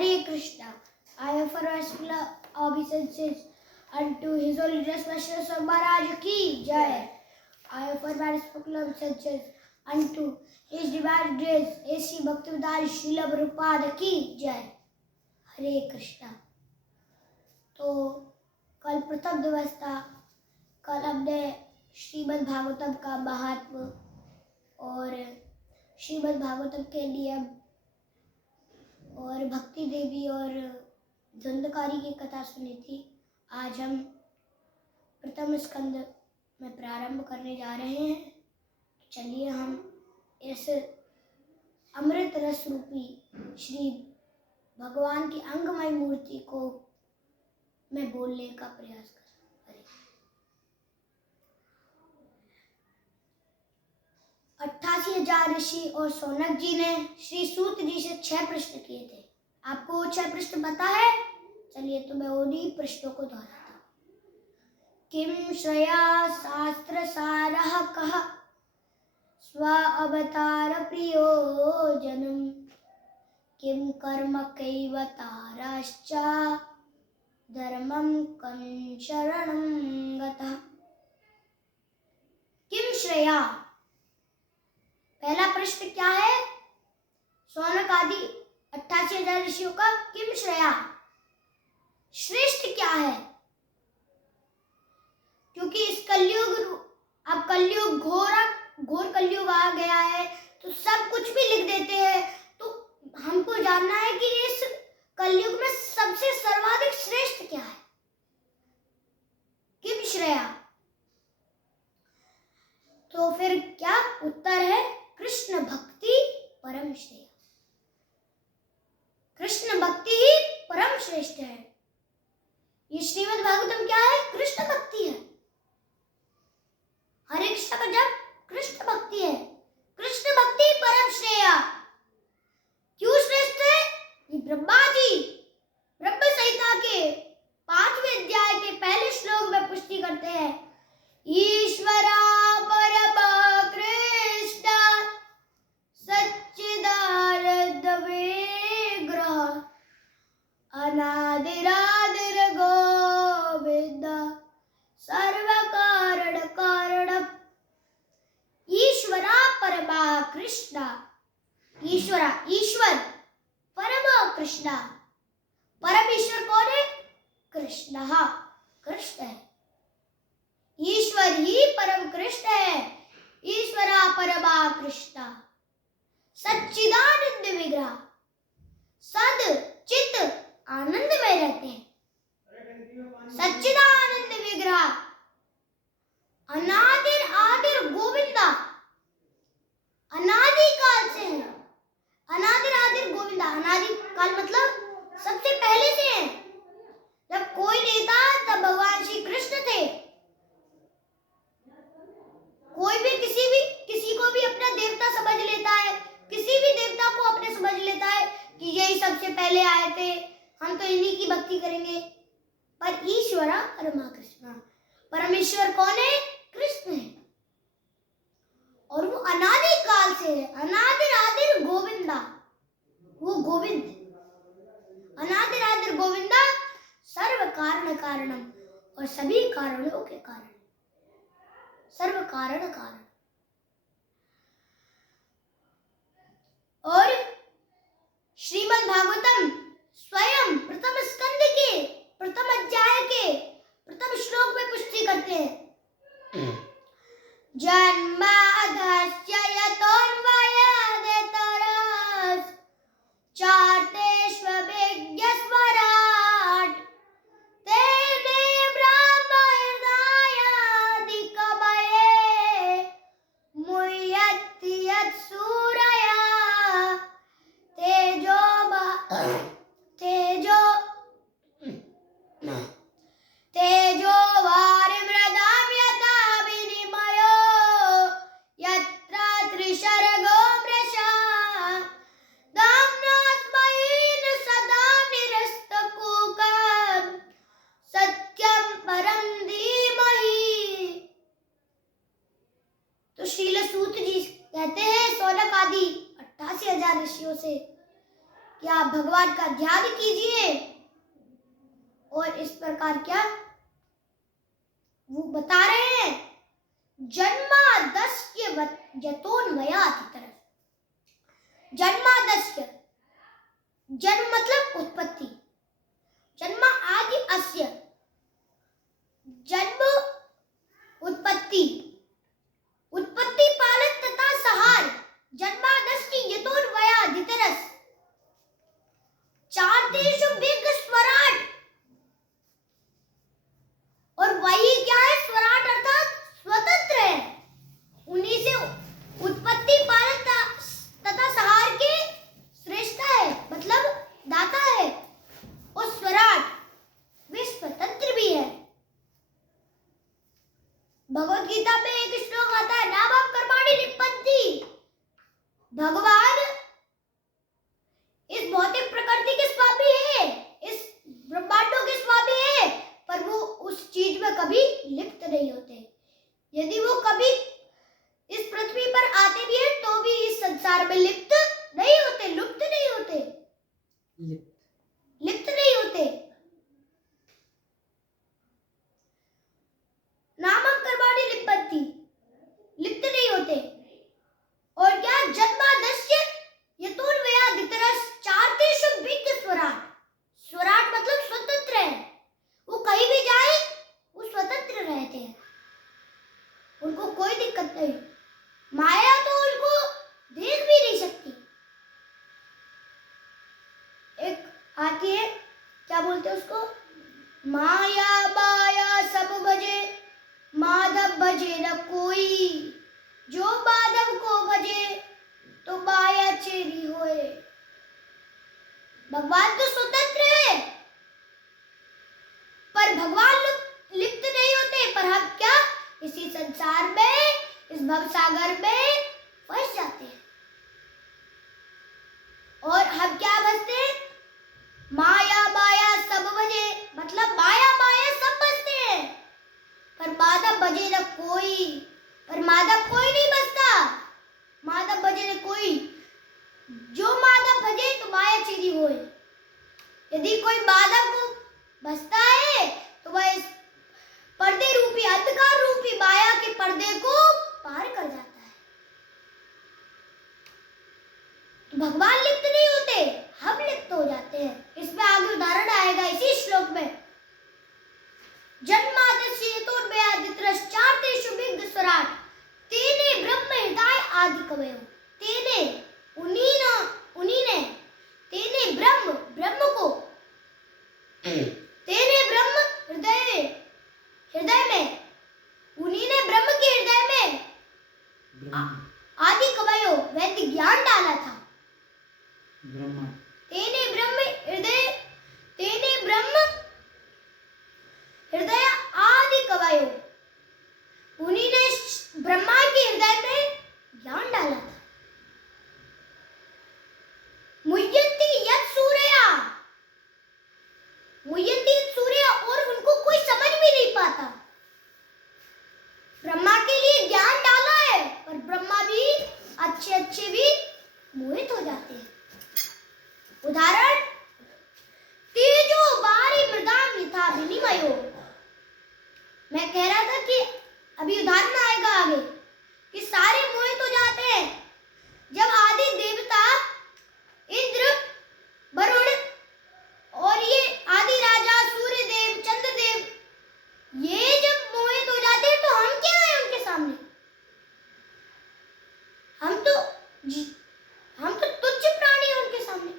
Hare Krishna. I offer my obeisances unto His Holy Respected Son Maharaj ki Jai. I offer my respectful obeisances unto His Divine Grace A.C. Bhaktivedanta Srila Prabhupada की जय. हरे कृष्णा. तो कल प्रथम दिवस था. कल हमने श्रीमद् भागवतम का महात्म और श्रीमद् भागवतम के नियम और भक्ति देवी और धुंधकारी की कथा सुनी थी. आज हम प्रथम स्कंद में प्रारंभ करने जा रहे हैं. चलिए हम इस अमृत रस रूपी श्री भगवान की अंगमय मूर्ति को मैं बोलने का प्रयास करें. 88,000 ऋषि और सौनक जी ने श्री सूत जी से 6 प्रश्न किए थे. आपको वो 6 प्रश्न पता है? चलिए तो मैं उन्हीं प्रश्नों को दोहराता हूँ. किम श्रेया शास्त्र सारः कः स्व अवतार प्रियोजनम किम कर्म कैवतारश्च धर्मं कं शरणं गतः. किम श्रेया, पहला प्रश्न क्या है? सौनक आदि 88,000 ऋषियों का किम श्रेया, श्रेष्ठ क्या है? क्योंकि इस कलयुग, अब कलयुग घोर कलयुग आ गया है तो सब कुछ भी लिख देते हैं. तो हमको जानना है कि इस कलयुग में सबसे सर्वाधिक श्रेष्ठ क्या है. किम श्रेया, तो फिर क्या उत्तर है? कृष्ण भक्ति परम श्रेय. कृष्ण भक्ति ही परम श्रेष्ठ है. ये श्रीमद् भागवतम क्या है? कृष्ण भक्ति है. हरे कृष्ण का जप कृष्ण भक्ति है. कृष्ण भक्ति परम श्रेय. क्यों श्रेष्ठ है? ये ब्रह्मा जी ब्रह्म संहिता के 5वें अध्याय के पहले श्लोक में पुष्टि करते हैं. ईश्वरा परम कृष्ण सच्चिदानंद विग्रह अनादिरादिर गोविंद सर्व कारण कारणम. ईश्वरा परमा कृष्ण, ईश्वरा ईश्वर, परम कृष्ण, परम ईश्वर कौन है? कृष्ण, कृष्ण है. ईश्वर ही परम कृष्ण है. ईश्वरा परमा कृष्ण सच्चिदानंद विग्रह, सद चित आनंद में रहते हैं. सच्चिदानंद विग्रह अनादिर आदिर गोविंदा, अनादि काल से है. अनादिर आदिर गोविंदा, अनादि काल मतलब सबसे पहले से है. जब कोई नहीं था तब भगवान श्री कृष्ण थे. कोई भी किसी को भी अपना देवता समझ लेता है. किसी भी देवता को अपने समझ लेता है कि यही सबसे पहले आए थे, हम तो इन्हीं की भक्ति करेंगे. पर ईश्वरा परमा कृष्ण, परमेश्वर कौन है? कृष्ण है. और वो अनादि काल से है. अनादिर आदिर गोविंदा, वो गोविंद. अनादिर आदिर गोविंदा सर्व कारण कारणम, और सभी कारणों के कारण. सर्व कारण कारण. और श्रीमद् भागवतम स्वयं प्रथम स्कंद के प्रथम अध्याय के प्रथम श्लोक में पुष्टि करते हैं. जन्माद्यस्य यतोऽन्वयादितरस्य चार्तेष्वभिज्ञस्वराट् तेने ब्रह्महृदायादिकवये मुह्यन्ति यत्सूरयः तेजो वारिमृदां यथा विनिमयो यत्र त्रिशर्गो मृषा दाम्ना स्मयेन सदा निरस्तकुहकं सत्यं परं धीमहि. तो श्रील सूत जी कहते हैं सौनक आदि 88,000 ऋषियों से, क्या आप भगवान का ध्यान कीजिए और इस प्रकार क्या वो बता रहे हैं, जन्मादस्य यतोन्मयादितरः। जन्मादस्य, जन्म मतलब उत्पत्ति, जन्म आदि अस्य, जन्म उत्पत्ति, उत्पत्ति पालन तथा संहार, जन्मादस्य यतोन्मयादितरः। चार्तेषु बिग स्वराट, और वही क्या है, स्वराट अर्थात स्वतंत्र है, उन्हीं से उत्पत्ति पालन तथा संहार के श्रेष्ठ है, मतलब दाता है। और स्वराट वे स्वतंत्र भी है। भगवत गीता में एक श्लोक आता है, नामम कर्माणि लिप्यन्ति। भगवान इस भौतिक प्रकृति के स्वामी है, इस ब्रह्मांडों के स्वामी है, पर वो उस चीज में कभी लिप्त नहीं होते। यदि वो कभी इस पृथ्वी पर आते भी हैं तो भी इस संसार में लिप्त नहीं होते, लुप्त नहीं होते, लिप्त नहीं होते। नामम कर्माणि लिप्यन्ति, लिप्त नहीं होते। और क्या, जन्मादस्य यतोन्मयादितरः चार्तेषु बिग स्वराट। स्वराट मतलब स्वतंत्र है, वो कहीं भी जाए वो स्वतंत्र रहते हैं, उनको कोई दिक्कत नहीं। माया तो उनको देख भी नहीं सकती। एक आती है, क्या बोलते हैं उसको, माया माया सब भजे, माधव भजे न कोई, जो माधव को भजे तो माया चेरी होए। भगवान तो स्वतंत्र है, पर भगवान लिप्त नहीं होते, पर हम क्या, इसी संसार में, इस भवसागर में फंस जाते हैं। और हम क्या बसते हैं, माया माया सब भजे, मतलब माया माया सब बसते हैं, पर माधव भजे न कोई, पर माधव कोई नहीं बसता। माधव भजे न कोई, जो माधव भजे तो माया चेरी होए। यदि कोई माधव को बसता है तो वह इस पर्दे रूपी, अंधकार रूपी माया के पर्दे को पार कर जाता है। तो भगवान लिप्त नहीं होते, हम लिप्त हो जाते हैं। इसमें आगे उदाहरण आएगा इसी श्लोक में, जन्मादस्य यतोन्मयादितरः चार्तेषु बिग स्वराट, तेने ब्रह्म हृदय आदि कवयो। तेने, उन्हीं ने, तेने ब्रह्म, ब्रह्म को, तेने ब्रह्म हृदय में, उन्हीं ने ब्रह्म के हृदय में आदि कवयो वैदिक ज्ञान डाला था। तेने ब्रह्म हृदय आदि कवयो, उन्हीं ने ब्रह्मा के हृदय में ज्ञान डाला था। मुह्यन्ति यत् सूर्या, मुह्यन्ति यत् सूर्या, और उनको कोई समझ भी नहीं पाता। ब्रह्मा के लिए ज्ञान डाला है, पर ब्रह्मा भी अच्छे भी मोहित हो जाते हैं। उदाहरण, तेजो बारी मृदाम यथा विनिमयो। मैं कह रहा था कि अभी उदाहरण आएगा आगे कि सारे मोहित हो जाते हैं जब आदि देवता इंद्र, वरुण और ये आदि राजा सूर्य देव, चंद्र देव, ये जब मोहित हो जाते हैं तो हम क्या हैं उनके सामने? हम तो तुच्छ प्राणी हैं उनके सामने।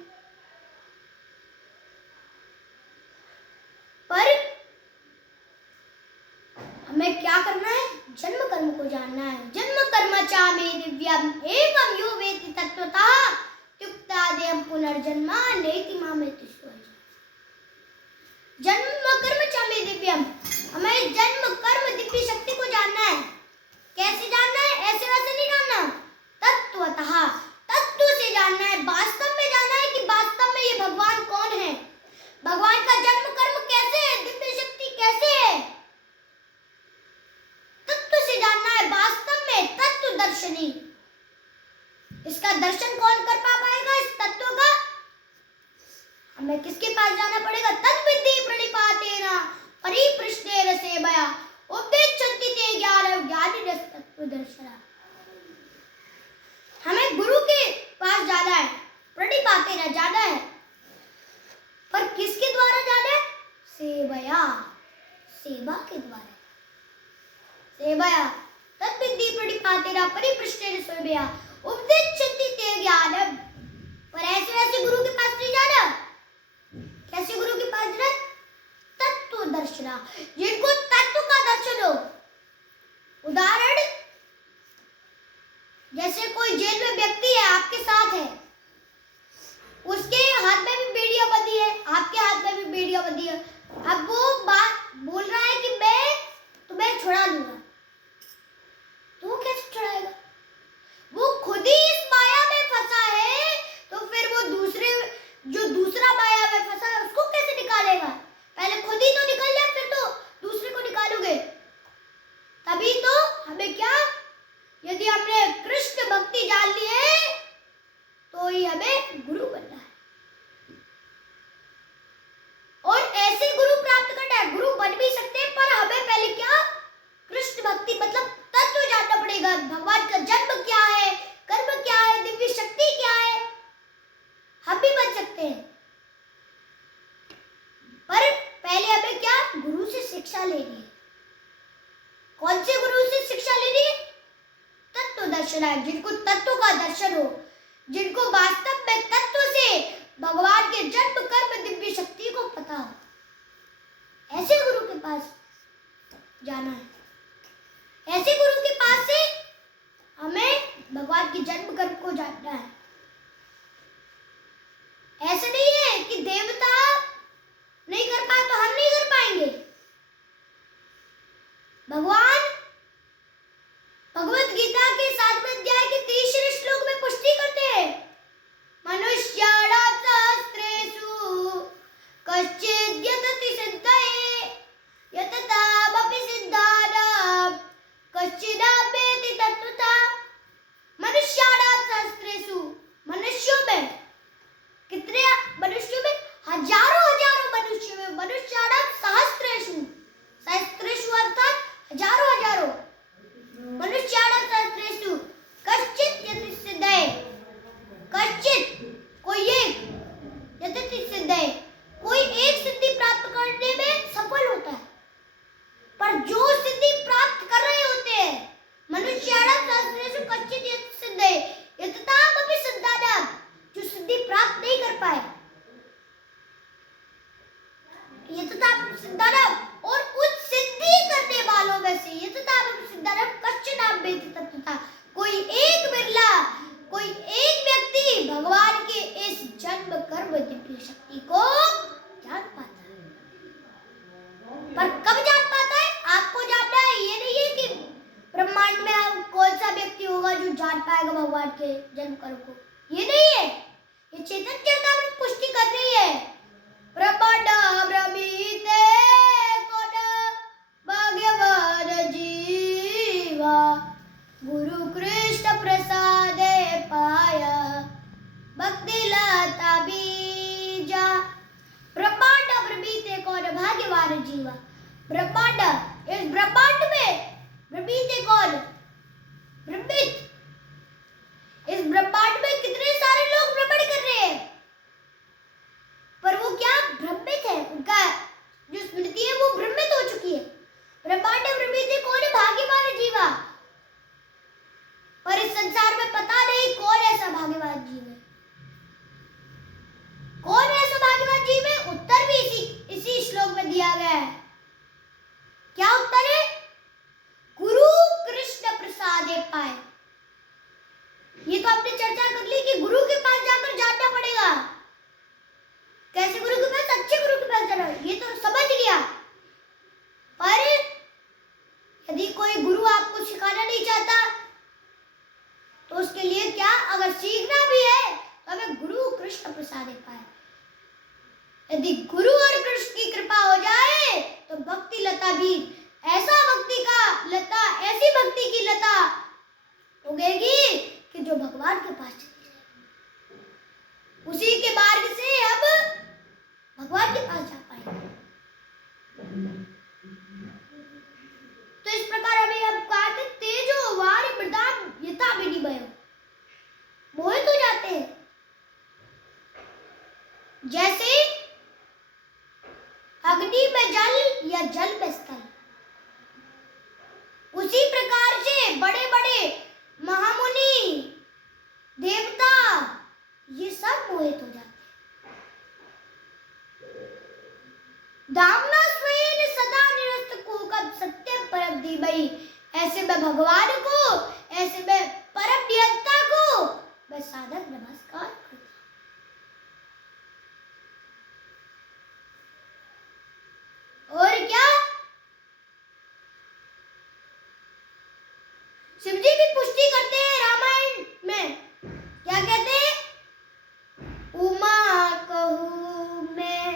पर हमें क्या करना है? जन्म कर्म को जानना है। जन्म कर्म चा मे दिव्यम एवं यो वेति तत्वतः त्युक्तादेयं पुनर्जन्म नेति मामेति स्वयं। जन्म कर्म चा मे दिव्यम, हमें जन्म कर्म दिव्य शक्ति को जानना है। कैसे जानना है? ऐसे वैसे नहीं जानना, तत्वतः, तत्व से जानना है, वास्तव में जानना है कि वास्तव में ये भगवान कौन है, भगवान का जन्म कर्म कैसे है, दिव्य शक्ति कैसे है, तत्व से जानना है। वास्तव में तत्व दर्शनी, इसका दर्शन कौन कर पाएगा? इस तत्व का हमें किसके पास जाना पड़ेगा? तद्विद्धि प्रणिपातेन परिपृष्टेन सेवया उपदेच्छन्ति ते ज्ञानं ज्ञानिनस्तत्त्वदर्शिनः। हमें गुरु के पास जाना है, प्रणिपातेन जाना है, पर किसके द्वारा जाना है? सेवया, सेवा के द्वारा। सेवया तद्विद्धि प्रणिपातेन परिपृष्टेन सेवया उपदेच्छन्ति ते ज्ञानं। पर ऐसे वैसे गुरु के पास नहीं जाना। कैसे गुरु के पास जाना? तत्व दर्शना, जिनको तत्व का दर्शन हो। उदाहरण, जैसे कोई जेल में व्यक्ति है, आपके साथ है, उसके हाथ में भी बेड़ियां बंधी है, आपके हाथ में भी बेड़ियां बंधी है। अब वो बात बोल रहा है कि मैं तुम्हें छुड़ा लूंगा, तो वो कैसे छुड़ाएगा? वो खुद ही इस माया में फंसा है, तो फिर वो दूसरा माया में फंसा है, उसको कैसे निकालेगा? पहले खुद ही तो निकल जाए, फिर तो दूसरे को निकालोगे। तभी तो हमें क्या, यदि हमने कृष्ण भक्ति जान ली है तो ही हमें गुरु बनना है, और ऐसे गुरु प्राप्त करना है। गुरु बन भी सकते हैं, पर हमें पहले क्या, कृष्ण भक्ति मतलब तत्व जानना पड़ेगा। भगवान का जन्म क्या है, कर्म क्या है, दिव्य शक्ति क्या है, हम भी बन सकते हैं, पर पहले हमें क्या, गुरु से शिक्षा लेनी है। कौन से गुरु से शिक्षा लेनी है? तत्व दर्शन है, जिनको तत्व का दर्शन हो, जिनको वास्तव में तत्व से भगवान के जन्म कर्म दिव्य शक्ति को पता हो, ऐसे गुरु के पास जाना है। ऐसे गुरु के पास से हमें भगवान के जन्म कर्म को जानना है। ऐसे नहीं है कि देवता नहीं कर पाए तो हम नहीं कर पाएंगे। भगवान भगवत गीता के 7वें अध्याय के 30वें श्लोक में पुष्टि करते हैं, मनुष्याणां सहस्रेषु कश्चिद् यतति सिद्धये यततामपि सिद्धानां कश्चिदाप्येति तत्त्वतः। मनुष्याणां सहस्रेषु, मनुष्यों में कितने मनुष्यों में? हजारों मनुष्यों में। मनुष्याणां सहस्रेषु, सहस्रेषु अर्थात हजारों। मनुष्याणां सहस्रेषु कश्चित् यतति सिद्धये, कश्चित् कोई एक, यतति सिद्धये कोई एक सिद्धि प्राप्त करने में सफल होता है, पर जो सिद्धि प्राप्त कर रहे होते हैं, मनुष्याणां सहस्रेषु कश्चित् यतति सिद्धये यततामपि सिद्धानां, जो सिद्धि प्राप्त नहीं कर पाए, यततामपि सिद्धानां, और उस सिद्धि करने वालों में से यततामपि सिद्धानां कश्चिदाप्येति तत्त्वतः, कोई एक बिरला, कोई एक व्यक्ति भगवान के इस जन्म कर्म दिव्य शक्ति को जान पाता है। पर कब जान पाता है? आपको जानना है। ये नहीं है कि ब्रह्मांड में कौन सा व्यक्ति होगा जो जान पाएगा भगवान के जन्म कर्म को, ये नहीं है। ये चेतन चेतावनी पुष्टि कर रही है। ब्रह्मांड भ्रमिते कोन भाग्यवान जीवा, गुरु कृष्ण प्रसादे पाया भक्ति लता बीजा। ब्रह्मांड भ्रमिते कौन भाग्यवान जीवा। ब्रह्मांड, इस ब्रह्मांड में भ्रमिते कौन, भ्रमित, इस ब्रह्मांड में कितने सारे लोग भ्रमण कर रहे हैं, पर वो क्या, भ्रमित है। उनका जो स्मृति है वो भ्रमित हो चुकी है। ब्रह्मांड भ्रमिते कौन भाग्यवान जीवा, पर इस संसार में पता नहीं कौन ऐसा भाग्यवान जीव है। कौन ऐसा भाग्यवान जीव है? उत्तर भी इसी श्लोक में दिया गया है। क्या उत्तर है? गुरु कृष्ण प्रसादे पाए। ये तो आपने चर्चा कर ली कि गुरु के पास जाकर जानना पड़ेगा। कैसे गुरु के पास? अच्छे गुरु के पास जाना, ये तो समझ लिया। पर यदि कोई गुरु आपको सिखाना नहीं चाहता तो उसके लिए क्या, अगर सीखना भी है तो हमें गुरु कृष्ण प्रसादे पाए। यदि गुरु और कृष्ण की कृपा हो जाए तो भक्ति लता भी, ऐसा भक्ति का लता, ऐसी भक्ति की लता उगेगी कि जो भगवान के पास चली जाए। उसी के मार्ग से हम या जल पे स्थल। उसी प्रकार से बड़े बड़े महामुनि देवता ये सब मोहित हो जाते। दामना स्वयं सदा निरस्त को कब सत्य परम धीमहि। ऐसे में भगवान को, ऐसे में परम नियंता को मैं सादर नमस्कार करता। और क्या शिव जी भी पुष्टि करते हैं रामायण में, क्या कहते हैं? उमा कहूँ मैं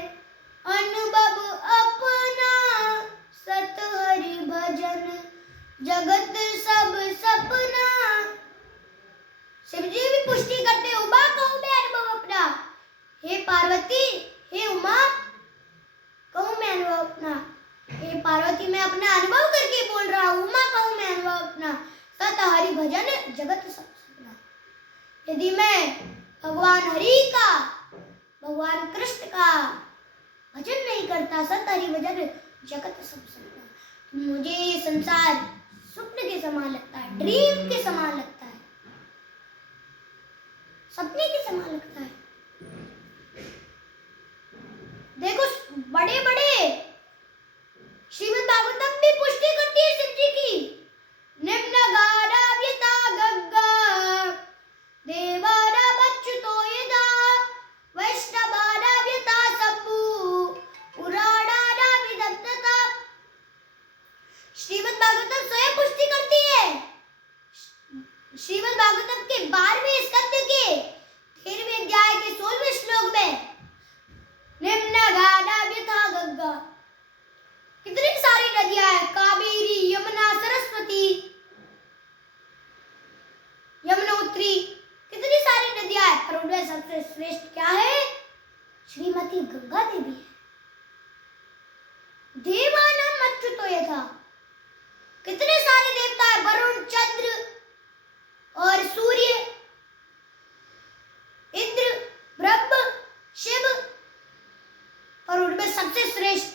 अनुभव अपना, सत हरि भजन जगत सब सपना। शिव जी भी पुष्टि करते हैं, उमा कहूँ मैं अनुभव अपना। हे पार्वती, हे उमा कहूँ मैं अनुभव अपना। हे पार्वती, मैं अपना अनुभव करके बोल रहा हूँ। उमा कहूँ मैं अनुभव अपना, सत हरि भजन जगत सब सपना। यदि मैं भगवान हरि का, भगवान कृष्ण का भजन नहीं करता, सत हरि भजन जगत सब सपना, तो मुझे ये संसार स्वप्न के समान लगता है, ड्रीम के समान लगता है, सपने के समान लगता है। देखो बड़े बड़े श्रीमद् भागवतम भी पुष्टि करती है शिव जी की। निम्न गाढ़ाव्यता गग्गा देवानामच्युतो यदा वैष्णवानाव्यता शंभु पुराणानामिदत्तता। श्रीमद् भागवतम स्वयं पुष्टि करती है। श्रीमद् भागवतम के 12वें स्कंद के 13वें अध्याय के 16वें श्लोक में निम्न गाढ़ाव्यथा गंगा, कितनी सारी नदियां हैं, कावेरी, यमुना, सरस्वती, यमुनोत्री, कितनी सारी नदियां हैं, पर उनमें सबसे श्रेष्ठ क्या है? श्रीमती गंगा देवी है। देवानाम अच्युतो यथा, कितने सारे देवता है, वरुण, चंद्र और सूर्य, इंद्र, ब्रह्म, शिव, और उनमें सबसे श्रेष्ठ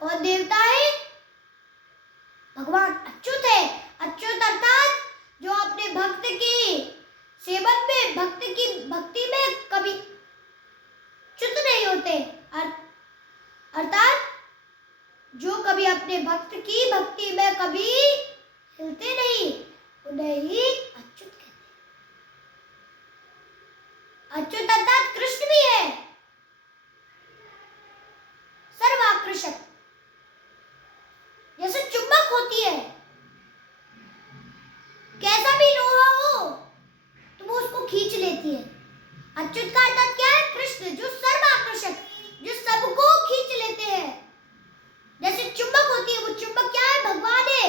कौन देवता है? भगवान अच्युत है। अच्युत अर्थात जो अपने भक्त की सेवन में, भक्ति में कभी च्युत नहीं होते, अर्थात जो कभी अपने भक्त की भक्ति में कभी हिलते नहीं, उन्हें ही अच्युत कहते हैं। अच्युत अर्थात कृष्ण भी है, सर्वाकर्षक। जैसे चुंबक होती है, कैसा भी लोहा हो तो वो उसको खींच लेती है। अच्युत का अर्थात क्या है? कृष्ण, जो सर्वाकर्षक, जो सबको खींच लेते हैं। जैसे चुंबक होती है, वो चुंबक क्या है? भगवान है।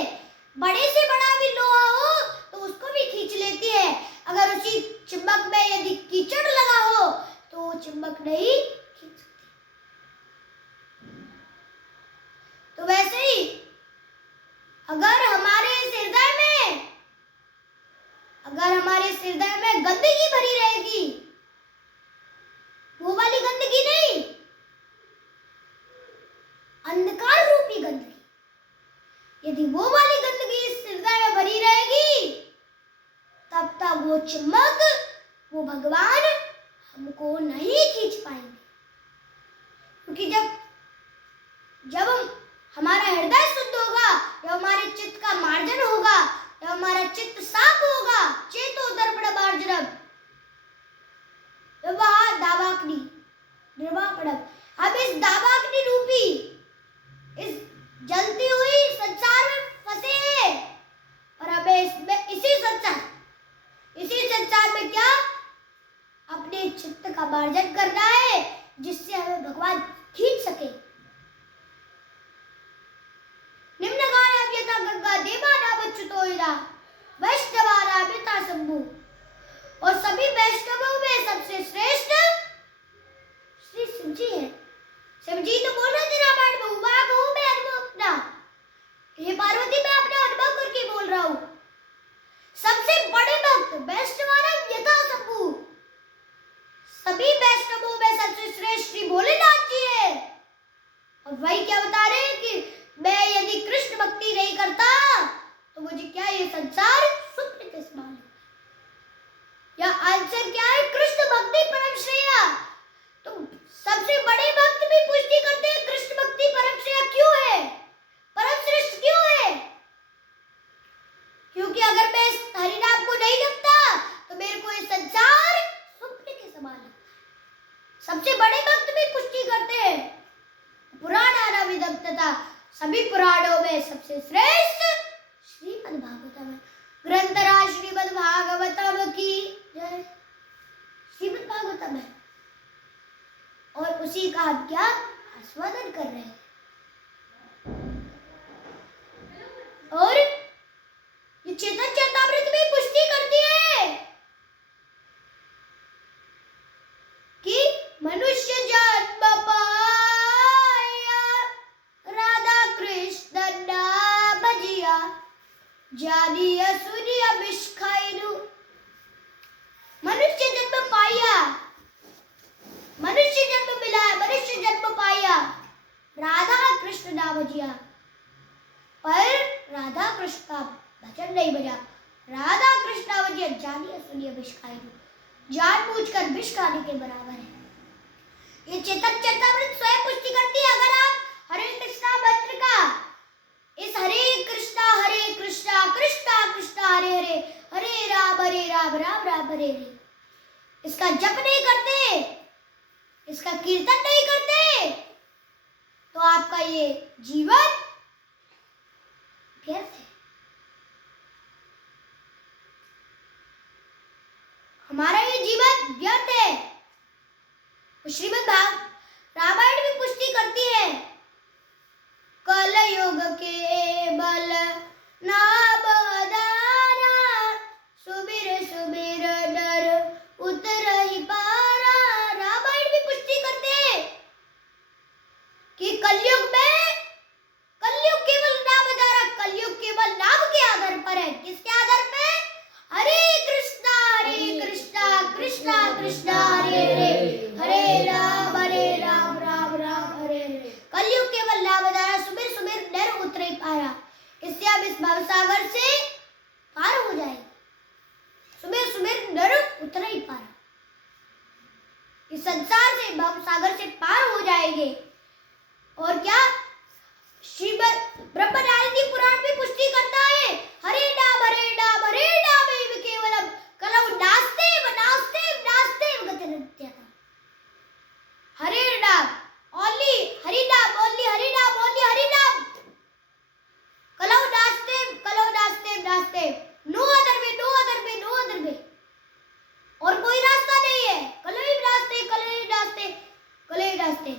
बड़े से बड़ा भी लोहा हो तो उसको भी खींच लेती है। अगर उसी चुंबक में यदि कीचड़ लगा हो तो वो चुंबक नहीं खींच सकती। तो वैसे ही अगर हमारे हृदय में गंदगी भरी रहेगी, वो वाली गंदगी नहीं, अंधकार रूपी गंदगी, यदि वो वाली गंदगी इस हृदय में भरी रहेगी, तब तक वो चुंबक, वो भगवान हमको नहीं खींच पाएंगे। क्योंकि जब हमारा हृदय शुद्ध होगा, जब हमारे चित्त का मार्जन होगा, जब हमारा चित्त साफ होगा, चेतो दर्पण मार्जनम, दावाग्नि निर्वापणम, अब इस दावाग्नि रूपी इस जलती हुई संसार में फंसे हैं, और हमें इसमें इसी संसार में क्या अपने चित्त का मार्जन करना है, जिससे हमें भगवान खींच सके। निम्न गाढ़ाव्यथा गंगा देवानामच्युतो यथा वैष्णवानाम्यथा शंभु, और सभी वैष्णवों में सबसे श्रेष्ठ श्री शिव जी है। शिव जी तो बोल रहे थे रामायण में, उमा कहूँ मैं अनुभव अपना। हे पार्वती, मैं अपना अनुभव करके बोल रहा हूँ। सबसे बड़े भक्त वैष्णवानाम यथा शंभु, सभी वैष्णवों में सबसे श्रेष्ठ श्री भोलेनाथ जी है। और वही क्या सबसे बड़े भक्त भी पुष्टि करते हैं कृष्ण भक्ति परम श्रेष्ठ क्यों है, परम श्रेष्ठ क्यों है? क्योंकि अगर मैं इस हरिनाम को नहीं जपता तो मेरे को ये संसार स्वप्न के समान लगता है। सबसे बड़े भक्त भी पुष्टि करते हैं पुराणानामिदं तथा सभी पुराणों में सबसे श्रेष्ठ श्रीमद् भागवतम है। ग्रंथराज श्रीमद् भागवतम की जय। श्रीमद् भागवतम है और उसी का हम क्या आस्वादन कर रहे हैं। और ये चेतन चरितामृत में पुष्टि करती है कि मनुष्य जन्म पाया राधा कृष्ण नाम भजिया जानिया सुनिया बिष्खाइनु। मनुष्य जन्म पाया, मनुष्य जन्म मिला, मनुष्य जन्म पाया, राधा कृष्ण नाम भजिया, पर राधा कृष्ण का भजन नहीं बजा। राधा कृष्ण भजिया जानिया सुनिया बिष्खाइनु, जानबूझकर विष खाने के बराबर है। ये चेतन चरितामृत स्वयं पुष्टि करती है। अगर आप हरे कृष्णा मंत्र का इस हरे कृष्णा कृष्णा कृष्णा हरे हरे, हरे राम राम राम हरे हरे, इसका जप नहीं करते, इसका कीर्तन नहीं करते, तो आपका ये जीवन व्यर्थ है। हमारा ये जीवन व्यर्थ है। श्रीमद् रामायण भी पुष्टि करती है कलयुग के बल नाम आधारा, सुबीर सुबीर नर उतर ही पारा। रामायण भी पुष्टि करते हैं कि कलयुग केवल नाम आधारा, कलयुग केवल नाम के आधार पर है। किसके आधार पे? हरे कृष्णा कृष्णा कृष्णा हरे हरे, हरे राम राम राम हरे हरे। कलयुग केवल नाम आधारा, सुबीर सुबीर नर उतर ही पारा। इससे आप इस भवसागर से पार हो जाएंगे। सुबीर सुबीर नर उतर ही पारा, इस संसार से भवसागर से पार हो जाएंगे। और क्या श्रीमद् ब्रह्मनारायण पुराण में पुष्टि करता है हरे नाम एव केवलम कलौ नास्तेव नास्तेव नास्तेव गतिर्नित्यता। हरे नाम ओनली हरि नाम, ओनली हरि नाम, ओनली हरि नाम, कलौ नास्तेव नास्तेव, no other way, no other way, no other way. और कोई रास्ता नहीं है। कलौ नास्ते कलौ नास्ते कलौ नास्ते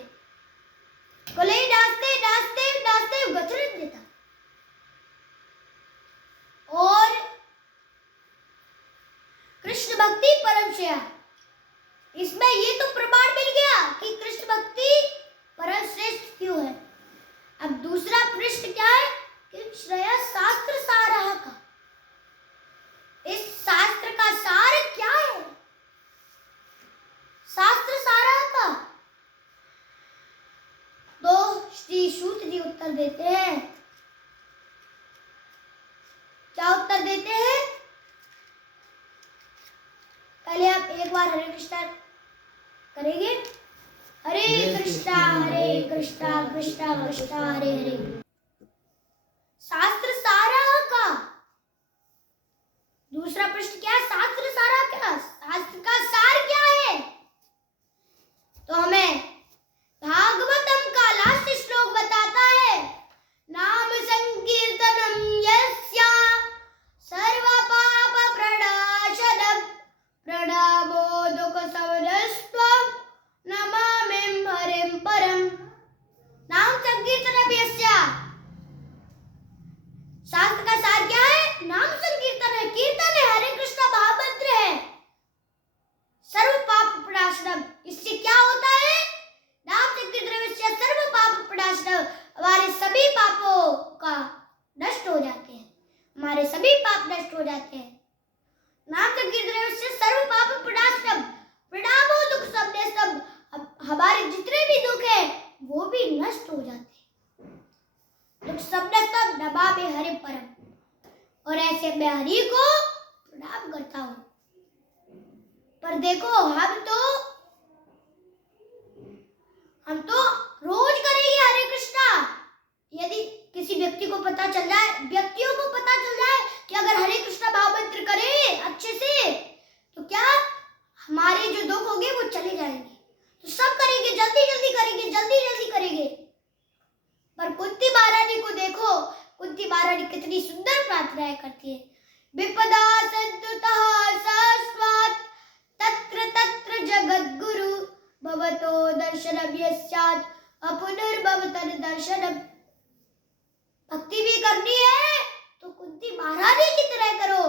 कलौ नास्ते नास्तेव नास्तेव गतिर्नित्यता। और कृष्ण भक्ति परम श्रेष्ठ, इसमें ये तो प्रमाण मिल गया कि कृष्ण भक्ति परम श्रेष्ठ क्यों है। अब दूसरा प्रश्न क्या है कि श्रेय शास्त्र सारः का, इस शास्त्र का सार क्या है? शास्त्र सारः का तो श्री सूत जी उत्तर देते हैं। क्या उत्तर देते हैं? पहले आप एक बार हरे कृष्णा करेंगे। हरे कृष्णा कृष्णा कृष्णा हरे हरे। शास्त्र सारः का दूसरा प्रश्न क्या है? शास्त्र सारः क्या, शास्त्र का सार क्या है? तो हमें भागवतम का लास्ट श्लोक बताता है नाम संकीर्तनम यस्या सर्व पाप प्रणाशनम प्रणामो दुख समनस्त्वं नमामि हरिं परम। नाम संकीर्तनम यस्या, शास्त्र का सार क्या है? नाम संकीर्तन है, कीर्तन है, हरे कृष्ण महामंत्र है। सर्व पाप प्रणाशनम, इससे क्या होता है? नाम संकीर्तन से सर्व पाप प्रणाशनम, हमारे सभी पापों का नष्ट हो जाते हैं, हमारे सभी पाप नष्ट हो जाते हैं। नाम संकीर्तन से सर्व पाप प्रणाशनम प्रणामो दुख समनस्त्वं, हमारे जितने भी दुख है वो भी नष्ट हो जाते हैं। दुख समनस्त्वं नमामि हरिं परम, और ऐसे मैं हरि को प्रणाम करता हूँ। पर देखो हम तो कितनी सुंदर प्रार्थनाएं करती है। विपदा संतुतः सहस्वात् तत्र तत्र जगद्गुरु भवतो दर्शनम् यस्यात् अपुनर्भवतः दर्शनम्। भक्ति भी करनी है तो कुंती महारानी की तरह करो।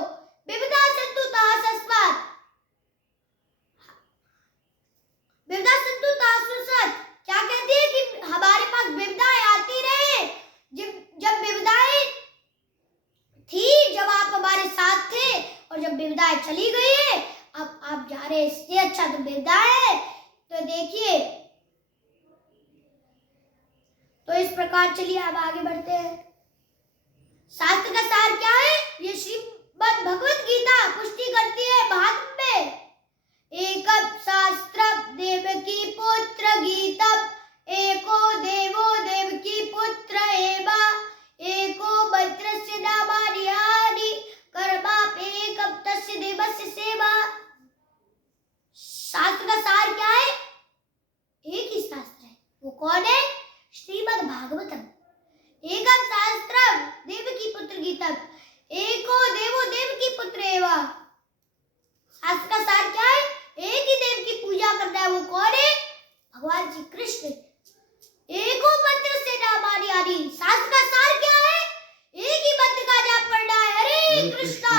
विपदा संतुतः सहस्वात्, विपदा संतुतः सहस्वात् क्या कहती है कि हमारे पास विपदाएं आती रहे। जब विपदाएं थी, जब आप हमारे साथ थे, और जब विपदाएं चली गई है, अब आप जा रहे हैं, इससे अच्छा तो विपदाएं है। तो देखिए, तो इस प्रकार चलिए अब आगे बढ़ते हैं। शास्त्र का सार क्या है? ये श्रीमद् भगवत गीता पुष्टि करती है भागवत में। एकम शास्त्रम देवकी पुत्र गीतम एको देवो देवकी पुत्र एवा एको मंत्रस्य नामानि यानि कर्माप्येकं तस्य देवस्य सेवा। शास्त्र का सार क्या है? एक ही शास्त्र है, वो कौन है? श्रीमद् भागवतम। एकम शास्त्रम देवकी पुत्र गीतम एको देवो देवकी पुत्र एवा। शास्त्र का सार क्या है? एक ही देव की पूजा करना है, वो कौन है? भगवान श्री कृष्ण। एको मंत्र से नामानि यानि। शास्त्र का सार क्या है? एक ही मंत्र का जाप करना है, हरे कृष्णा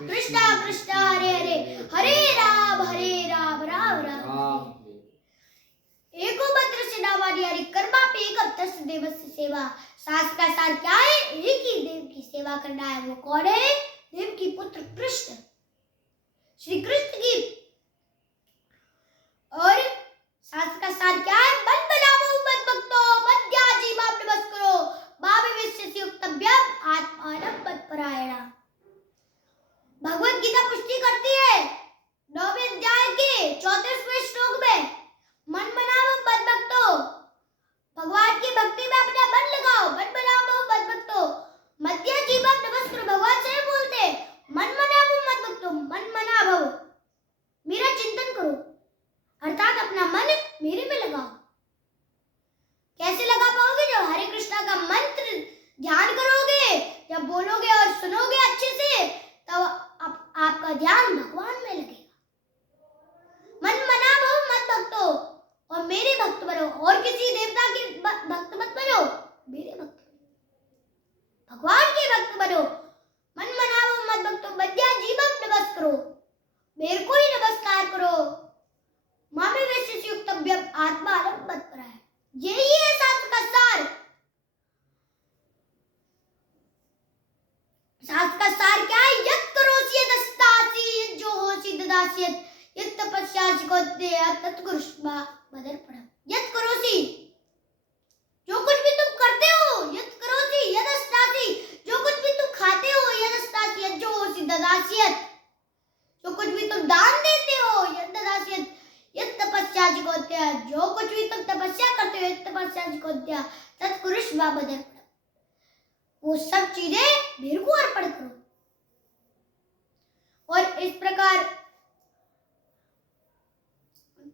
कृष्णा कृष्णा हरे हरे, हरे राम राम राम। एको मंत्र से नामानि यानि कर्माप्येकं तस्य देवस्य सेवा। शास्त्र का सार क्या है? एक ही देव की सेवा करना है, वो कौन है? देव की पुत्र कृष्ण, श्री कृष्ण की। और शास्त्र का सार क्या है? मन बनावो मत भक्तो मध्याजी माम नमस्करो मामे विश्वसि उक्तव्यम आत्मानं मत्परायणा। भगवत गीता पुष्टि करती है 9वें अध्याय के 34वें श्लोक में, मन बनावो मत भक्तो, भगवान की भक्ति में अपना मन लगाओ। मन बनावो मत भक्तो मध्याजी माम नमस्करो। भगवान से बोलते मन बनावो मत भक्तो, मन मना भव, मेरा चिंतन करो, अर्थात अपना मन मेरे में लगाओ। कैसे लगा पाओगे? जब हरे कृष्णा का मंत्र ध्यान करोगे, जब बोलोगे और सुनोगे अच्छे से, तब आपका ध्यान भगवान में लगेगा। मन मना भव मत भक्तो, और मेरे भक्त बनो, और किसी देवता के भक्त मत बनो, मेरे भक्त बनो, भगवान के भक्त बनो। मन मनावो मत भक्तो मध्याजी माम नमस्करो, मेरे को ही नमस्कार करो। मामे विश्वसि उक्तव्यम आत्मानं मत्परायणा। यही है शास्त्र का सार। शास्त्र का सार क्या है? यत् करोसि यदस्तासि जो होसि ददासि यत् तपस्यासि कौन्तेय तत्कुरुष्व मदर्पणम्। यत् करोसि, जो कुछ भी तुम करते हो, यत् करोसि यदस्तासि, जो कुछ भी तुम खाते हो, यदस्तासि जो होसि ददासि, जो कुछ भी तुम दान देते हो, यददासि यत् तपस्यासि कौन्तेय, जो कुछ भी तुम तपस्या करते हो, यत् तपस्यासि कौन्तेय तत्कुरुष्व मदर्पणम्। वो सब चीजें मेरे को अर्पण करो। और इस प्रकार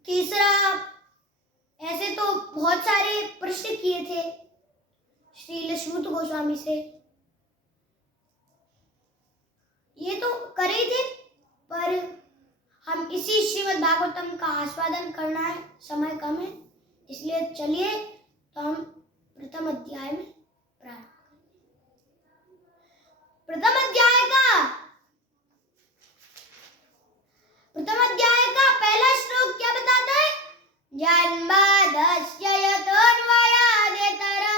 तीसरा, ऐसे तो बहुत सारे प्रश्न किए थे श्री लक्ष्मण गोस्वामी से, ये तो करे ही थे, पर हम इसी श्रीमद् भागवतम का आस्वादन करना है, समय कम है, इसलिए चलिए तो हम प्रथम अध्याय में प्रारंभ। प्रथम अध्याय का पहला श्लोक क्या बताता है? जन्माद्यस्य यतोऽन्वयादितरः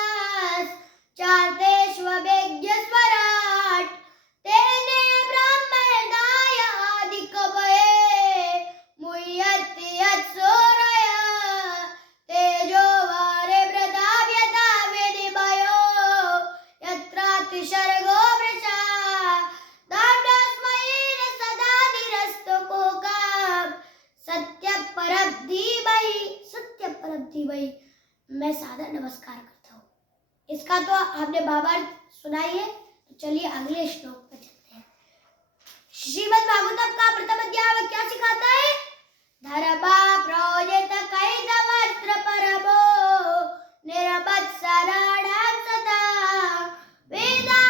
चार्तेष्वभिज्ञस्वराट् तेने ब्रह्महृदाय आदिकवये मुह्यन्ति यत्सूरयः तेजो वारे प्रताप्यता विनिमयो यत्रातिसर्गो वृषा दाम्नस्मयेन सदा निरस्तो कोकाम् सत्य परम धीमहि। मैं सादर नमस्कार करता हूँ। इसका तो आपने भावार्थ सुनाई है, तो चलिए अगले श्लोक पर चलते हैं। श्रीमद् भागवतम का प्रथम अध्याय क्या सिखाता है? धर्मा प्रोजित कैतवस्त्र परमो निरवत्सराणां सदा वेदा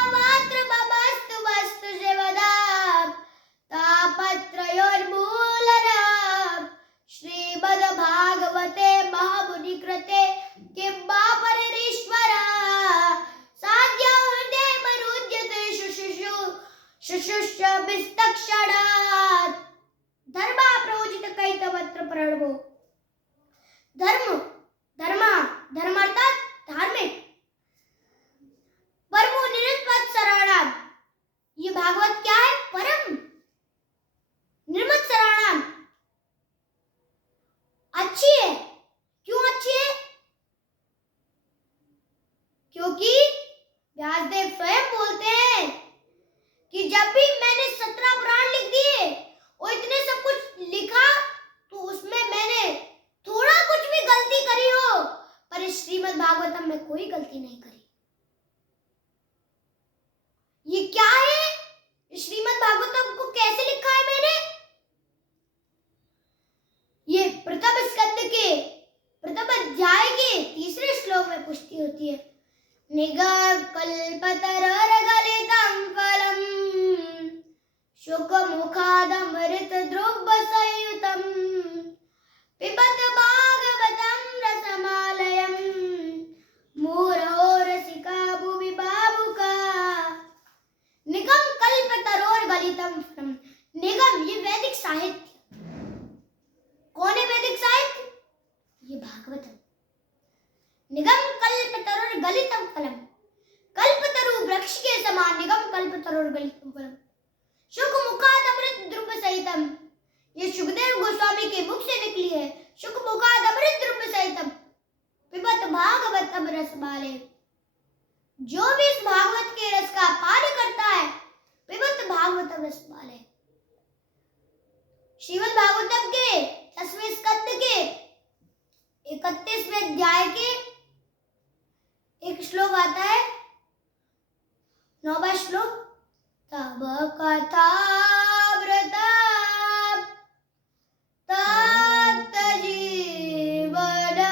क्योंकि व्यासदेव स्वयं बोलते हैं कि जब भी मैंने 17 पुराण लिख दिए और इतने सब कुछ लिखा तो उसमें मैंने थोड़ा कुछ भी गलती करी हो, पर इस श्रीमद् भागवतम में कोई गलती नहीं करी। ये क्या है? श्रीमद् भागवतम को कैसे लिखा है मैंने? ये प्रथम स्कंद के प्रथम अध्याय के 3 श्लोक में पुष्टि होती है। निगम कल्पतरुर्गलितं फलम् शुकमुखादमृत द्रुव संयुतम् पिबत भागवतं रसमालयम् मुहुरो रसिका भुवि बाबुका। निगम कल्पतरुर्गलितं फलम्। निगम ये वैदिक साहित्य। कौन है वैदिक साहित्य? ये भागवतम। निगम कल्पतरुर्गलितं फलम्। कल्पतरु वृक्ष के समान निगम कल्पतरुर्गलितं फलम्। शुक मुखाद अमृत द्रुव सहितम। ये सुखदेव गोस्वामी के मुख से निकली है। शुक मुखाद अमृत द्रुव सहितम पिबत भागवतम रसमालय। जो भी इस भागवत के रस का पान करता है, पिबत भागवतम रसमालय। श्रीमद् भागवतम के 10वें स्कंद के 31वें अध्याय के एक श्लोक आता है, 9वां श्लोक। तब कथामृतम् तप्त जीवनम्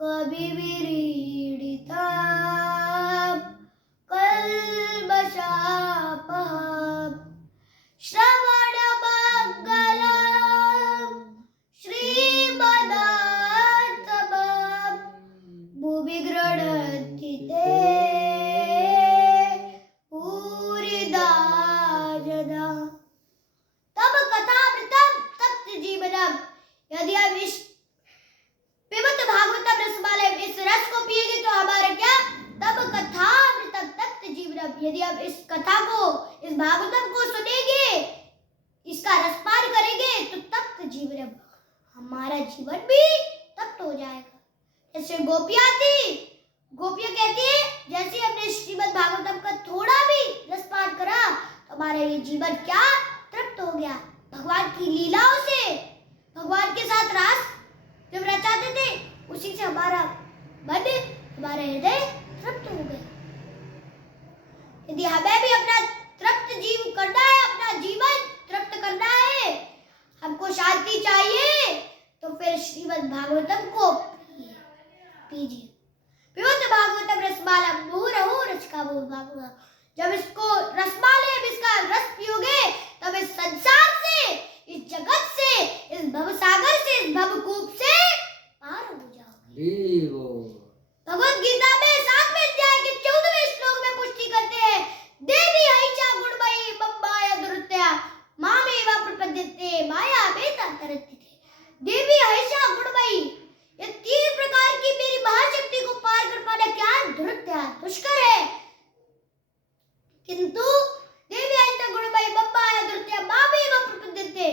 कविभिरीडितम् कल्मषापहम् श्रवणमङ्गलम् श्रीमदातमम् भुवि गृह्णन्ति ते पूरिदा जना। तब कथामृतम् तप्त जीवनम्। यदि हम इस पिबत भागवतम रसमालय इस रस को पिएंगे तो हमारा क्या? तब कथामृतम् तप्त जीवनम्। यदि हम इस कथा को, इस भागवतम को सुनेंगे, इसका रसपान करेंगे तो तप्त जीवनम्, हमारा जीवन भी तप्त हो जाएगा। जैसे गोपियां थी, गोपियां कहती है जैसे हमने श्रीमद् भागवतम का थोड़ा भी रसपान करा तो हमारा ये जीवन क्या? तृप्त हो गया। भगवान की लीलाओं से, भगवान के साथ रास जब रचाते थे, उसी से हमारा मन, हमारा हृदय तृप्त हो गया। यदि हमें भी अपना तृप्त जीव करना है, अपना जीवन तृप्त करना है, हमको शांति चाहिए, तो फिर श्रीमद् भागवतम को पीजिए। पिबत भागवतम रसमालयम् मुहुरहो रसिका भुवि बाबुका। जब इसको रसमालय, इसका रस पियोगे, तब इस संसार से, इस जगत से, इस भवसागर से, इस भवकूप से पार हो जाओगे। भगवत गीता में 7वें अध्याय के 14वें श्लोक में पुष्टि करते हैं, देवी हईचा गुणमयी बम्बाया दुरत्या मामेव प्रपद्यते माया वेता तरत्तिते। देवी हईचा गुणमयी, ये 3 प्रकार की मेरी महाशक्ति को पार कर पाना क्या? दुरत्या, दुष्कर है। किंतु देवी हईचा गुणमयी बम्बाया दुरत्या मामेव प्रपद्यते,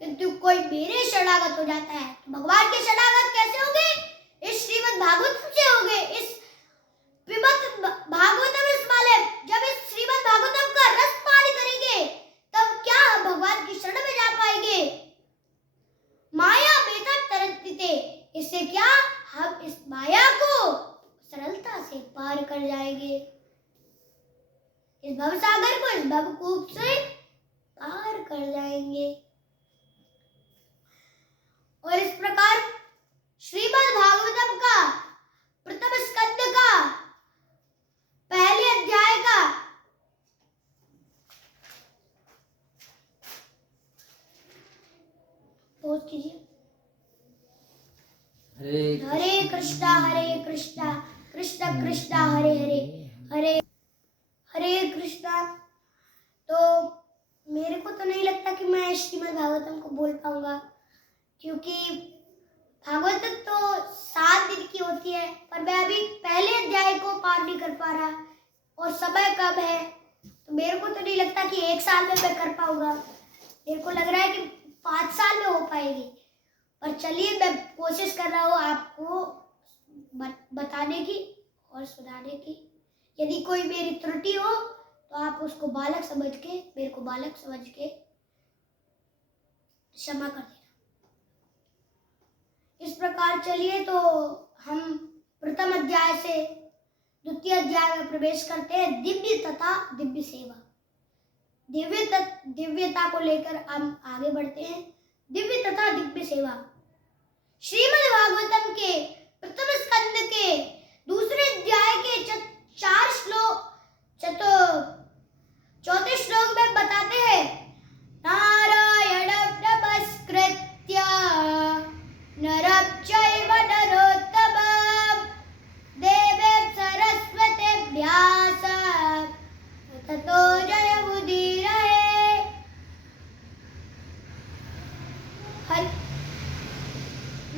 किंतु कोई मेरे शरणागत हो जाता है तो भगवान के शरणागत कैसे होंगे? इस श्रीमद् भागवतम से होंगे। इस पिबत भागवतम रसमालय, जब इस श्रीमद् भागवतम का रस पान करेंगे तब क्या हम भगवान की शरण में जा पाएंगे। माया बेता तरत्तिते, इससे क्या? हम इस माया को सरलता से पार कर जाएंगे। इस भवसागर को, इस भवकूप से पार कर जाएंगे। और इस प्रकार श्रीमद् भागवतम का प्रथम स्कंद का पहले अध्याय का पोज कीजिए। हरे कृष्णा कृष्ण कृष्ण हरे हरे, हरे हरे कृष्णा। तो मेरे को तो नहीं लगता कि मैं श्रीमद् भागवतम को बोल पाऊंगा, क्योंकि भागवत तो 7 दिन की होती है, पर मैं अभी पहले अध्याय को पार नहीं कर पा रहा और समय कम है, तो मेरे को तो नहीं लगता कि 1 साल में मैं कर पाऊंगा। मेरे को लग रहा है कि 5 साल में हो पाएगी। पर चलिए, मैं कोशिश कर रहा हूँ आपको बताने की और सुनाने की। यदि कोई मेरी त्रुटि हो तो आप उसको बालक समझ के, मेरे को बालक समझ के क्षमा कर देना। इस प्रकार चलिए तो हम प्रथम अध्याय से द्वितीय अध्याय में प्रवेश करते हैं। दिव्य तथा दिव्य सेवा। दिव्यता को लेकर हम आगे बढ़ते हैं। दिव्य तथा दिव्य सेवा। श्रीमद् भागवतम के प्रथम स्कंद के दूसरे अध्याय के चौथे श्लोक में बताते हैं, नारायणं नमस्कृत्य नरं चैव नरोत्तमं देवीं सरस्वतीं व्यासं ततो जयमुदीरये।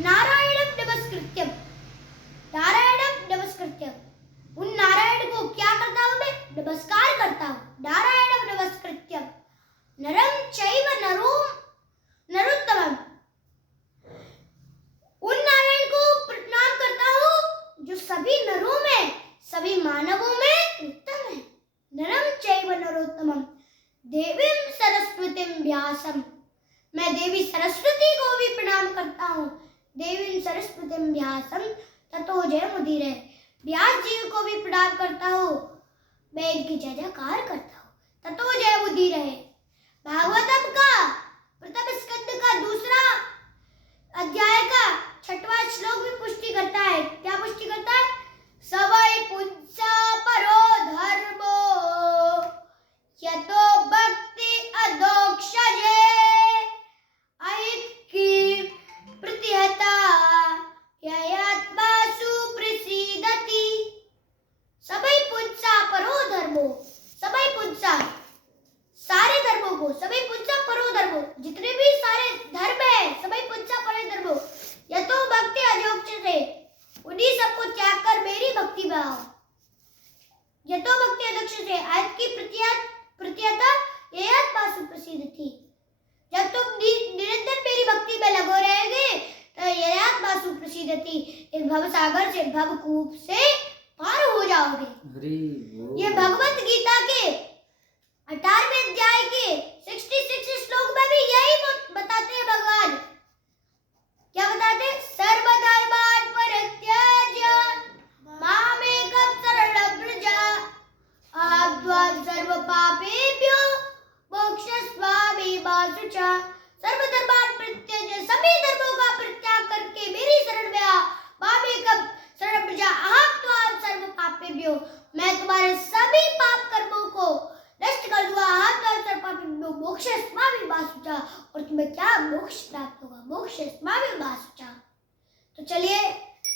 नारायणं नमस्कृत्यम, नारायणं नमस्कृत्यम। उन नारायण को क्या करता हूं मैं? नमस्कार करता हूं। नारायणं नमस्कृत्यम नरं चैव नरोत्तमं। उन नारायण को प्रणाम करता हूं जो सभी नरों में, सभी मानवों में उत्तम है। नरं चैव नरोत्तमं देवीं सरस्वतीं व्यासं। मैं देवी सरस्वती को भी प्रणाम करता हूँ। देवी सरस्वतीं व्यासं ततो जयमुदीरये। व्यास जी को भी प्रणाम करता हूँ, मैं इनकी जय जयकार करता हूँ। ततो जयमुदीरये। भागवतम का प्रथम स्कंद का दूसरा अध्याय का 6वां श्लोक भी पुष्टि करता है। क्या पुष्टि करता है? सवै पुंसा परो धर्मो यतो भक्ति अधोक्षजे अहितकी प्रतिहता ययात्मासु प्रसीदति। सबै पुंसा परो धर्मो। सबै पुंसा, सारे धर्मों को, सबै पुंसा परो धर्मो, जितने भी सारे धर्म है, सबै पुंसा परो धर्मो यतो भक्ति अधोक्षजे, उन्हीं सबको त्याग कर मेरी भक्ति में आओ। यतो भक्ति अधोक्षजे अहितकी प्रतिहता ययात्मासु प्रसीदति। जब तुम निरंतर मेरी भक्ति में लगो रहेंगे तो ययात्मासु प्रसीदति, इस भव सागर से, भवकूप से पार हो जाओगे। ये भगवत गीता के 18वें अध्याय के 66 श्लोक में भी यही बताते हैं भगवान। क्या बताते हैं? सर्वधर्मान् परित्यज्य मामेकं शरणं व्रज अहं त्वां सर्वपापेभ्यो मोक्षयिष्यामि मा शुचा। सर्वधर्मान् परित्यज्य, सभी धर्मों का परित्याग करके मेरी शरण में आओ। मामेकं शरणं व्रज अहं त्वां सर्वपापेभ्यो, मैं तुम्हारे सभी पाप कर्मों को नष्ट कर दूंगा। अहं त्वां सर्वपापेभ्यो मोक्षयिष्यामि मा शुचा, और तुम्हें क्या? मोक्ष प्राप्त होगा। मोक्षयिष्यामि मा शुचा। तो चलिए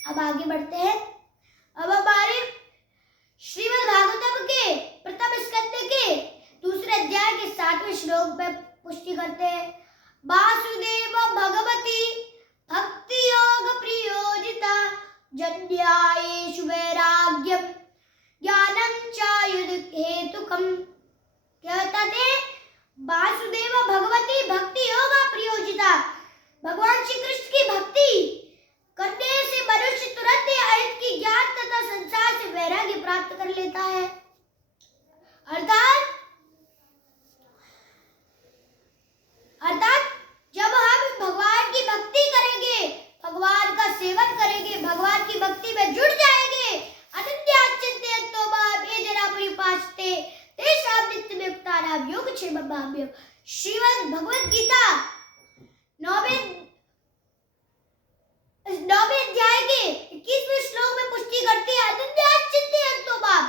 अब आगे बढ़ते हैं। अब हमारे श्रीमद् भागवतम के प्रथम स्कंद के दूसरे अध्याय के 7वें श्लोक में पुष्टि करते हैं, वासुदेव भगवती भक्ति योग प्रयोजिता जन्यायेषु वैराग्यम ज्ञानं च युध हेतुकम। क्या बताते? वासुदेव भगवती भक्ति योग प्रयोजिता। भगवान श्री कृष्ण की भक्ति करने से मनुष्य तुरंत ही अहित की ज्ञान तथा संसार से वैराग्य प्राप्त कर लेता है। अर्थात जब हम भगवान की भक्ति करेंगे, भगवान का सेवन करेंगे, भगवान की भक्ति में जुड़ जाएंगे, अनन्याश्चिन्तयन्तो मां ये जना परिपासते तेषां नित्यमुक्तानां योगक्षेमं भाव्यम्। श्रीमद् भगवद गीता 9वें अध्याय के 21वें श्लोक में पुष्टि करती है, अनन्याश्चिन्तयन्तो मां,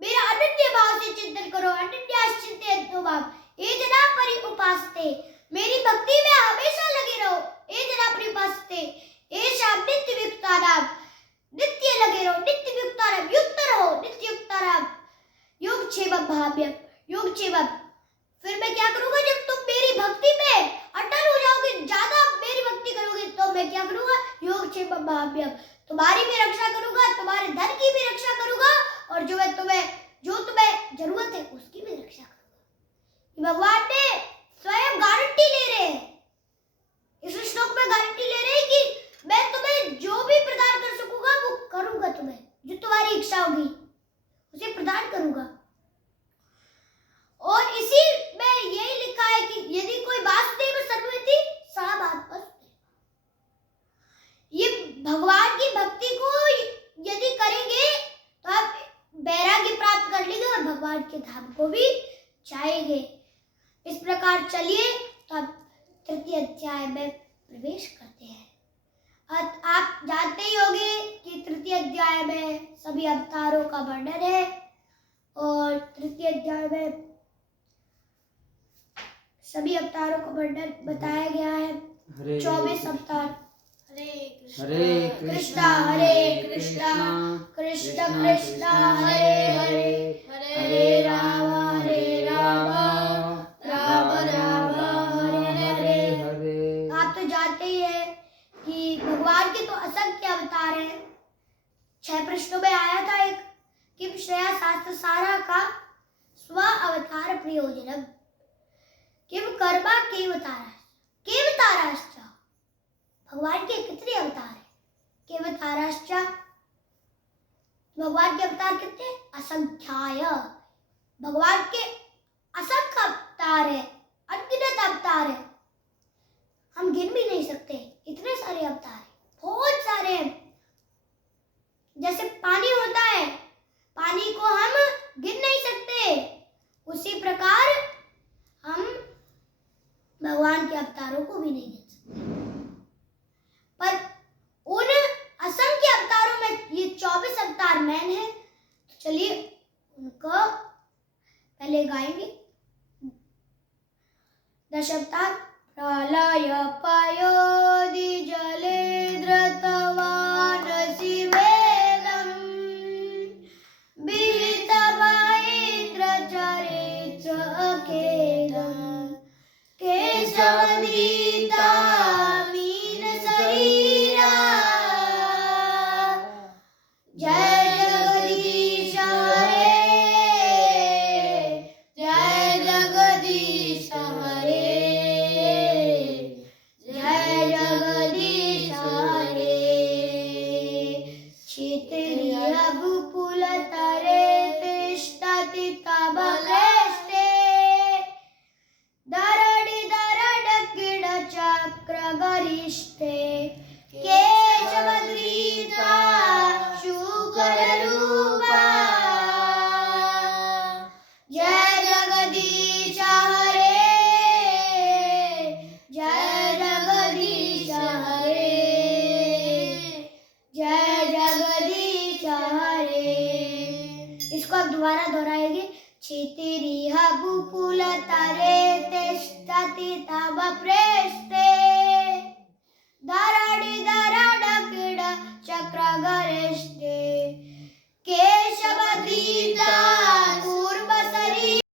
मेरा अनन्य भाव से चिंतन करो। अनन्याश्चिन्तयन्तो मां ये जना परिपासते, मेरी भक्ति में हमेशा लगे रहो। ये जना परिपासते येषां नित्यमुक्तानां, नित्य लगे रहो, नित्यमुक्तानां, युक्त रहो, नित्ययुक्तानां योगक्षेमं भाव्यम्। योगक्षेमं, फिर मैं क्या करूंगा? जब तुम मेरी भक्ति में अटल हो जाओगे, ज्यादा मेरी भक्ति करोगे, तो मैं क्या करूंगा? योगक्षेमं भाव्यम्, तुम्हारी भी रक्षा करूंगा, तुम्हारे धन की भी रक्षा करूंगा, और जो तुम्हें जरूरत है उसकी भी रक्षा करूंगा। भगवान ने स्वयं गारंटी ले रहे हैं, इस श्लोक में गारंटी ले रहे हैं कि मैं तुम्हें जो भी प्रदान कर सकूंगा वो की भक्ति को यदि करेंगे तो आप वैराग्य प्राप्त कर लेंगे और भगवान के धाम को भी जाएंगे। इस प्रकार चलिए तो अब तृतीय अध्याय में प्रवेश करते हैं। आप जानते ही होंगे कि तृतीय अध्याय में सभी अवतारों का वर्णन है और तृतीय अध्याय में सभी अवतारों का वर्णन बताया गया है। 24 अवतार। हरे कृष्णा कृष्ण कृष्ण हरे हरे, हरे राम राम राम हरे हरे। आप तो जानते ही हैं कि भगवान के तो असंख्य अवतार हैं। 6 पृष्ठों में आया था एक किम श्रेया शास्त्र सारा का स्व अवतार प्रयोजनम किम कर्मा केवताराश्च। भगवान के कितने अवतार हैं? केवताराश्च। भगवान के अवतार कितने? असंख्याय। भगवान के असंख्य अवतार है, अनगिनत अवतार है, हम गिन भी नहीं सकते, इतने सारे अवतार हैं, बहुत सारे हैं। जैसे पानी होता है, पानी को हम गिन नहीं सकते, उसी प्रकार हम भगवान के अवतारों को भी नहीं गिन सकते। पर उन असंख्य अवतारों में ये 24 अवतार मैन है। तो चलिए उनको पहले गाएंगे। 10 अवतार। प्रलय पयोधि जले धृतवान् शिवेदं विहित महेन्द्र चरित्र अखेदं केशवधृता मीन शरीरा। जय जगदीश हरे, जय जगदीश हरे, जय जगदीश हरे। क्षितिर्य भूपुल तरे तिष्ठति तव प्रेष्ठे दरडि दरड किड चक्र गरिष्ठे केशवधृता शुकर रूपा। जय जगदीश हरे, जय जगदीश हरे, जय जगदीश हरे। इसको आप दोबारा दोहराएंगे। क्षितिरिह भूपुल तरे तिष्ठति तव प्रेष्ठे